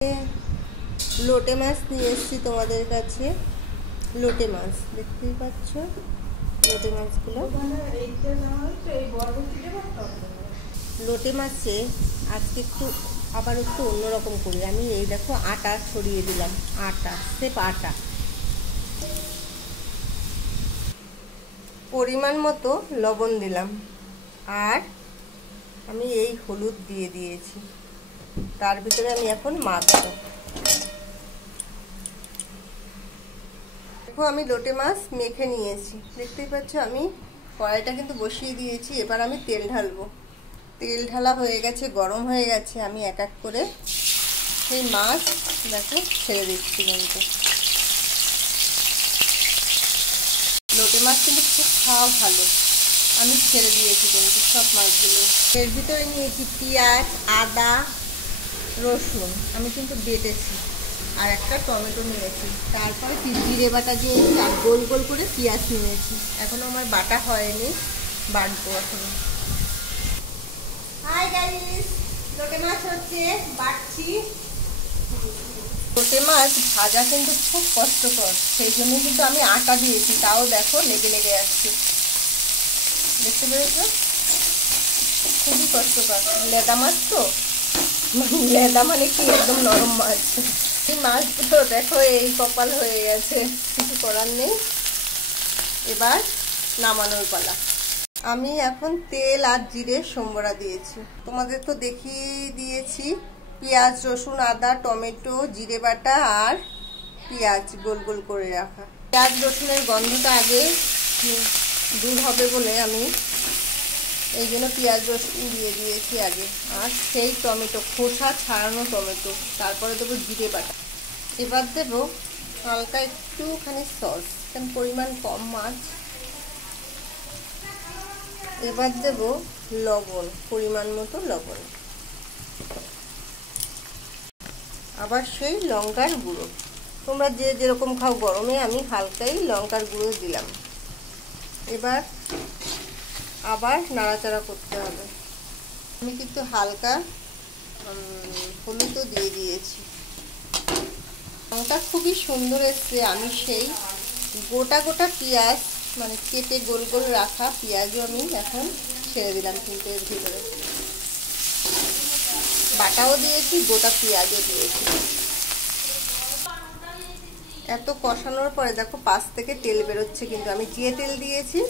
লোটে মাছ নিয়ে এসেছি তোমাদের কাছে। লোটে মাছ দেখতেই পাচ্ছ, লোটে মাছগুলো। লোটে মাছে আজকে একটু অন্যরকম করি আমি। এই দেখো আটা ছড়িয়ে দিলাম, আটা সেপ আটা, পরিমাণ মতো লবণ দিলাম, আর আমি এই হলুদ দিয়ে দিয়েছি। তার ভিতরে আমি এখন মাখবো। দেখো আমি লোটে মাছ মেখে নিয়েছি, দেখতেই পাচ্ছ। আমি কড়াইটা কিন্তু বসিয়ে দিয়েছি, এবার আমি তেল ঢালবো। তেল ঢালা হয়ে গেছে, গরম হয়ে গেছে। আমি এক এক করে সেই মাছ দেখো ছেড়ে দিচ্ছি। কিন্তু লোটে মাছ কিন্তু খুব খাওয়া ভালো। আমি ছেড়ে দিয়েছি কিন্তু সব মাছগুলো। এর ভিতরে নিয়েছি পেঁয়াজ, আদা, রসুন আমি কিন্তু বেটেছি, আর একটা টমেটো নিয়েছি। তারপরে জিরে বাটা দিয়েছি, আর গোল গোল করে পেঁয়াজ নিয়েছি। এখনো আমার বাটা হয়নি, বাটবো এখনো। হাই গাইস, লোটে মাছ হচ্ছে, বাটছি। লোটে মাছ ভাজা কিন্তু খুব কষ্টকর, সেই জন্য কিন্তু আমি আটা দিয়েছি। তাও দেখো লেগে লেগে যাচ্ছে, দেখতে পেরেছো? খুবই কষ্টকর। লেদা মাছ তো, লেদা মানে কি একদম নরম মাছ। এই মাছগুলো দেখো এই কপাল হয়ে গেছে, কিছু করার নেই। এবার নামানোর পালা। আমি এখন তেল আর জিরে সম্বরা দিয়েছি, তোমাদের তো দেখিয়ে দিয়েছি। পেঁয়াজ, রসুন, আদা, টমেটো, জিরে বাটা আর পেঁয়াজ গোল গোল করে রাখা। পেঁয়াজ রসুনের গন্ধটা আগে দূর হবে বলে আমি এই জন্য পেঁয়াজ রসুন দিয়ে দিয়েছি আগে। আর সেই টমেটো, খোসা ছাড়ানো টমেটো। তারপরে দেবো জিরে বাটা। এবার দেবো হালকা একটুখানি সস, কারণ পরিমাণ কম মাছ। এবার দেবো লবণ, পরিমাণ মতো লবণ। আবার সেই লঙ্কার গুঁড়ো, তোমরা যে যেরকম খাও গরমে, আমি হালকাই লঙ্কার গুঁড়ো দিলাম। এবার আবার নাড়াচাড়া করতে হবে। আমি কিন্তু হালকা হলুদও দিয়ে দিয়েছি। রঙটা খুবই সুন্দর এসছে। আমি সেই গোটা গোটা পেঁয়াজ, মানে কেটে গোল গোল রাখা পেঁয়াজও আমি এখন ছেড়ে দিলাম কিন্তু এর ভিতরে। বাটাও দিয়েছি, গোটা পেঁয়াজও দিয়েছি। এত কষানোর পরে দেখো পাশ থেকে তেল বেরোচ্ছে, কিন্তু আমি যে তেল দিয়েছি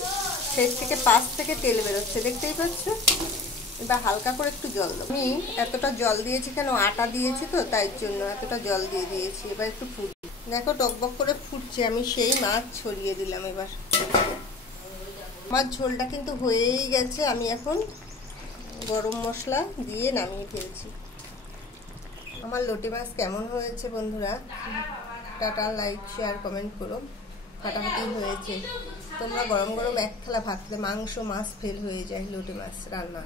সেই থেকে পাশ থেকে তেল বেরোচ্ছে, দেখতেই পাচ্ছ। এবার হালকা করে একটু জল দেবো। আমি এতটা জল দিয়েছি কেন, আটা দিয়েছি তো, তাই জন্য এতটা জল দিয়ে দিয়েছি। এবার একটু ফুটবে, দেখো টকবক করে ফুটছে। আমি সেই মাছ ছড়িয়ে দিলাম। এবার আমার ঝোলটা কিন্তু হয়েই গেছে। আমি এখন গরম মশলা দিয়ে নামিয়ে ফেলছি। আমার লোটে মাছ কেমন হয়েছে বন্ধুরা? টাটা, লাইক, শেয়ার, কমেন্ট করো। ফাটাফাটি হয়েছে। তোমরা গরম গরম এক থালা ভাত, মাংস মাছ ফেল হয়ে যায় লোটে মাছ রান্না।